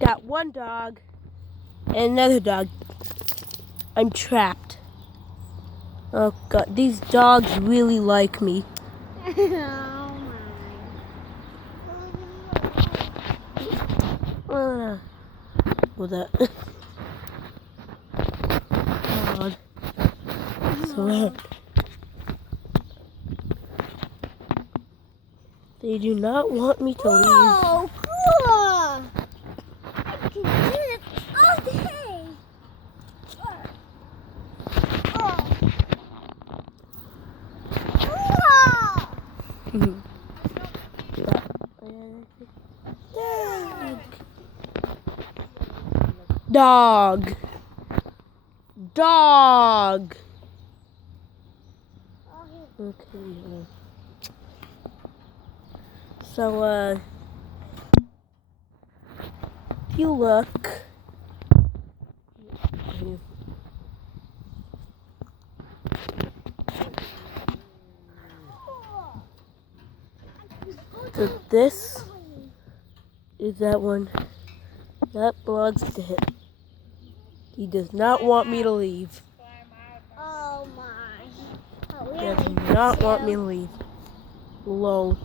Got one dog and another dog. I'm trapped. Oh God, these dogs really like me. With that. God. So they do not want me to leave. Oh, cool! I can do it all day. Dog. Dog. Okay. So, if you look, so this is that one. That belongs to him. He does not want me to leave. Oh my. Oh, He does not want me to leave. Lol.